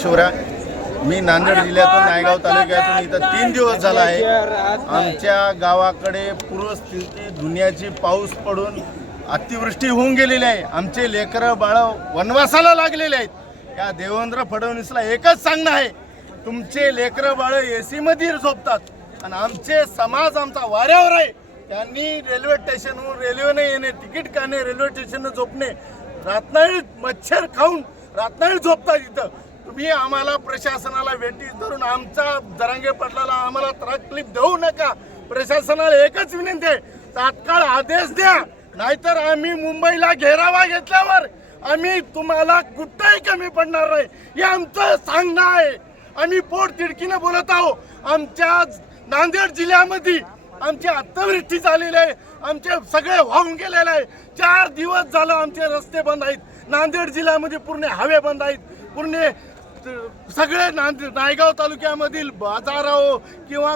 शिवराय मी नांदेड जिल्ह्यातून नायगाव तालुक्यातून इथं तीन दिवस झाला आहे. आमच्या गावाकडे पूर्वस्थिती दुनियाची पाऊस पडून अतिवृष्टी होऊन गेलेली आहे. आमचे लेकरं बाळं वनवासाला लागलेले आहेत. या देवेंद्र फडणवीसला एकच सांगणं आहे. तुमचे लेकरं बाळं ए सीमध्ये झोपतात. आणि आमचे समाज आमचा वाऱ्यावर आहे. त्यांनी रेल्वे स्टेशनवरून रेल्वेने येणे तिकीट काढणे रेल्वे स्टेशनला झोपणे. रात्नाळी मच्छर खाऊन रात्नाळी झोपतात इथं. तुम्ही आम्हाला प्रशासनाला वेटी धरून आमचा जरांगे पडलेला आम्हाला तकलीफ देऊ नका. प्रशासनाला एकच विनंती आहे तात्काळ आदेश द्या. नाहीतर आम्ही मुंबईला घेरावा घेतल्यावर आम्ही तुम्हाला कुठंही कमी पडणार नाही. हे आमचं सांगणं आहे. आम्ही पोट तिडकीनं बोलत आहोत. आमच्या नांदेड जिल्ह्यामध्ये आमची अत्यावृष्टी झालेली आहे. आमचे सगळे वाहून गेलेले आहे. चार दिवस झालं आमचे रस्ते बंद आहेत. नांदेड जिल्ह्यामध्ये पूर्ण हवे बंद आहेत. पूर्ण सगळे ना नायगाव तालुक्यामधील बाजार राहो किंवा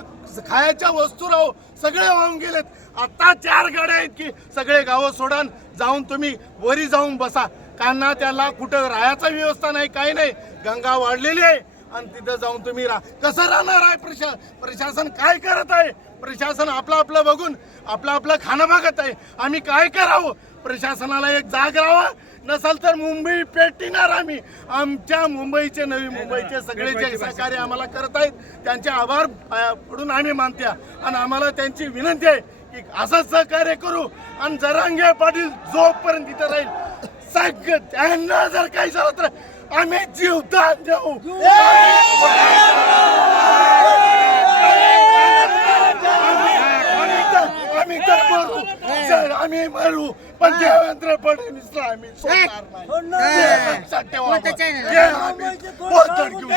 खायच्या वस्तू राहो सगळे वाहून गेलेत. आता चार गाड्या आहेत की सगळे गावं सोडान जाऊन तुम्ही वरी जाऊन बसा. कांना त्याला कुठं राहायचा व्यवस्था नाही काही नाही. गंगा वाढलेली आहे आणि तिथं जाऊन तुम्ही राहा. कसं राहणार आहे प्रशा प्रशासन? काय करत आहे? प्रशासन आपलं आपलं बघून आपलं आपलं खाणं बघत आहे. आम्ही काय करावं? प्रशासनाला एक जाग राहावा नसाल तर मुंबई पेटणार आम्ही. आमच्या मुंबईचे नवी मुंबईचे सगळे जे सहकार्य आम्हाला करत आहेत त्यांचे आभार पडून आम्ही मानत्या. आणि आम्हाला त्यांची विनंती आहे की असंच सहकार्य करू आणि जरांगे पाटील जोपर्यंत तिथं राहील सग त्यांना जर काही झालं तर आम्ही जीवदान देऊ. आम्ही तर- आम्ही तर मरू आम्ही मरू. पण देवेंद्र फडणवीसला आम्ही सोडणार नाही. हे लक्षात ठेवा. हे आम्ही पोहोचून घेऊ